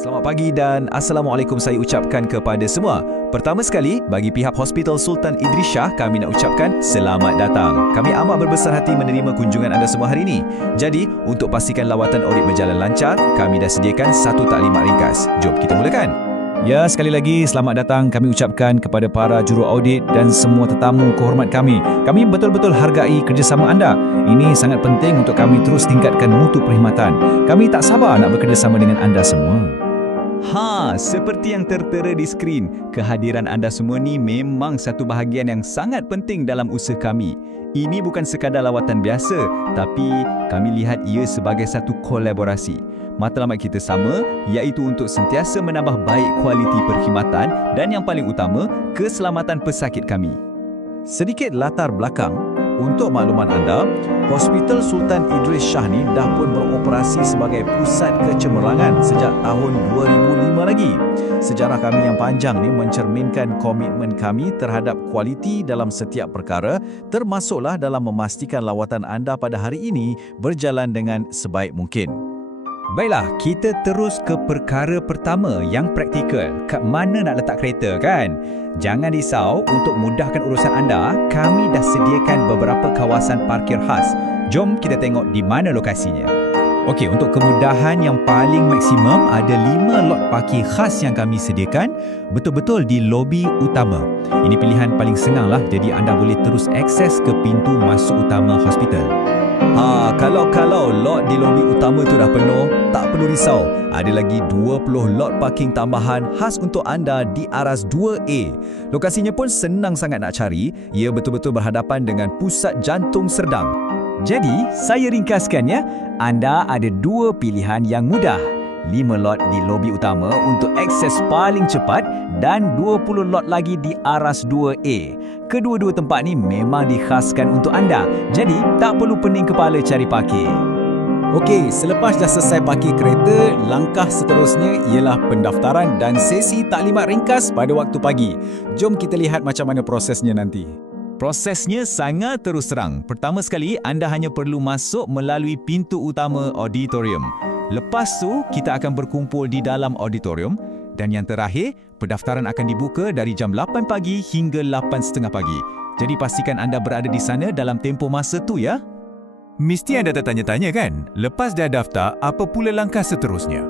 Selamat pagi dan Assalamualaikum saya ucapkan kepada semua. Pertama sekali, bagi pihak Hospital Sultan Idris Shah, kami nak ucapkan selamat datang. Kami amat berbesar hati menerima kunjungan anda semua hari ini. Jadi, untuk pastikan lawatan audit berjalan lancar, kami dah sediakan satu taklimat ringkas. Jom kita mulakan. Ya, sekali lagi selamat datang kami ucapkan kepada para juru audit dan semua tetamu kehormat kami. Kami betul-betul hargai kerjasama anda. Ini sangat penting untuk kami terus tingkatkan mutu perkhidmatan. Kami tak sabar nak bekerjasama dengan anda semua. Seperti yang tertera di skrin, kehadiran anda semua ni memang satu bahagian yang sangat penting dalam usaha kami. Ini bukan sekadar lawatan biasa, tapi kami lihat ia sebagai satu kolaborasi. Matlamat kita sama, iaitu untuk sentiasa menambah baik kualiti perkhidmatan dan yang paling utama, keselamatan pesakit kami. Sedikit latar belakang, untuk makluman anda, Hospital Sultan Idris Shah ni dah pun beroperasi sebagai pusat kecemerlangan sejak tahun 2005 lagi. Sejarah kami yang panjang ni mencerminkan komitmen kami terhadap kualiti dalam setiap perkara, termasuklah dalam memastikan lawatan anda pada hari ini berjalan dengan sebaik mungkin. Baiklah, kita terus ke perkara pertama yang praktikal. Kat mana nak letak kereta kan? Jangan risau, untuk mudahkan urusan anda, kami dah sediakan beberapa kawasan parkir khas. Jom kita tengok di mana lokasinya. Okey, untuk kemudahan yang paling maksimum, ada 5 lot parkir khas yang kami sediakan, betul-betul di lobi utama. Ini pilihan paling senang lah, jadi anda boleh terus akses ke pintu masuk utama hospital. Kalau lot di lobi utama tu dah penuh, tak perlu risau. Ada lagi 20 lot parking tambahan khas untuk anda di aras 2A. Lokasinya pun senang sangat nak cari. Ia betul-betul berhadapan dengan pusat jantung Serdang. Jadi, saya ringkaskan ya. Anda ada 2 pilihan yang mudah. 5 lot di lobi utama untuk akses paling cepat dan 20 lot lagi di aras 2A. Kedua-dua tempat ni memang dikhaskan untuk anda. Jadi, tak perlu pening kepala cari parkir. Okey, selepas dah selesai parkir kereta, langkah seterusnya ialah pendaftaran dan sesi taklimat ringkas pada waktu pagi. Jom kita lihat macam mana prosesnya nanti. Prosesnya sangat terus terang. Pertama sekali, anda hanya perlu masuk melalui pintu utama auditorium. Lepas tu, kita akan berkumpul di dalam auditorium. Dan yang terakhir, pendaftaran akan dibuka dari jam 8 pagi hingga 8.30 pagi. Jadi pastikan anda berada di sana dalam tempoh masa tu ya. Mesti anda tertanya-tanya kan? Lepas dah daftar, apa pula langkah seterusnya?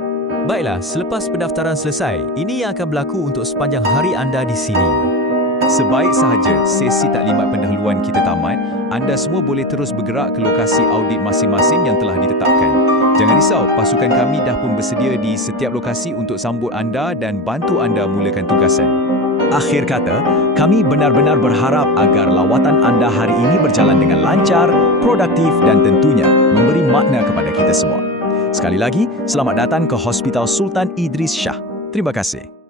Baiklah, selepas pendaftaran selesai, ini yang akan berlaku untuk sepanjang hari anda di sini. Sebaik sahaja sesi taklimat pendahuluan kita tamat, anda semua boleh terus bergerak ke lokasi audit masing-masing yang telah ditetapkan. Jangan risau, pasukan kami dah pun bersedia di setiap lokasi untuk sambut anda dan bantu anda mulakan tugasan. Akhir kata, kami benar-benar berharap agar lawatan anda hari ini berjalan dengan lancar, produktif dan tentunya memberi makna kepada kita semua. Sekali lagi, selamat datang ke Hospital Sultan Idris Shah. Terima kasih.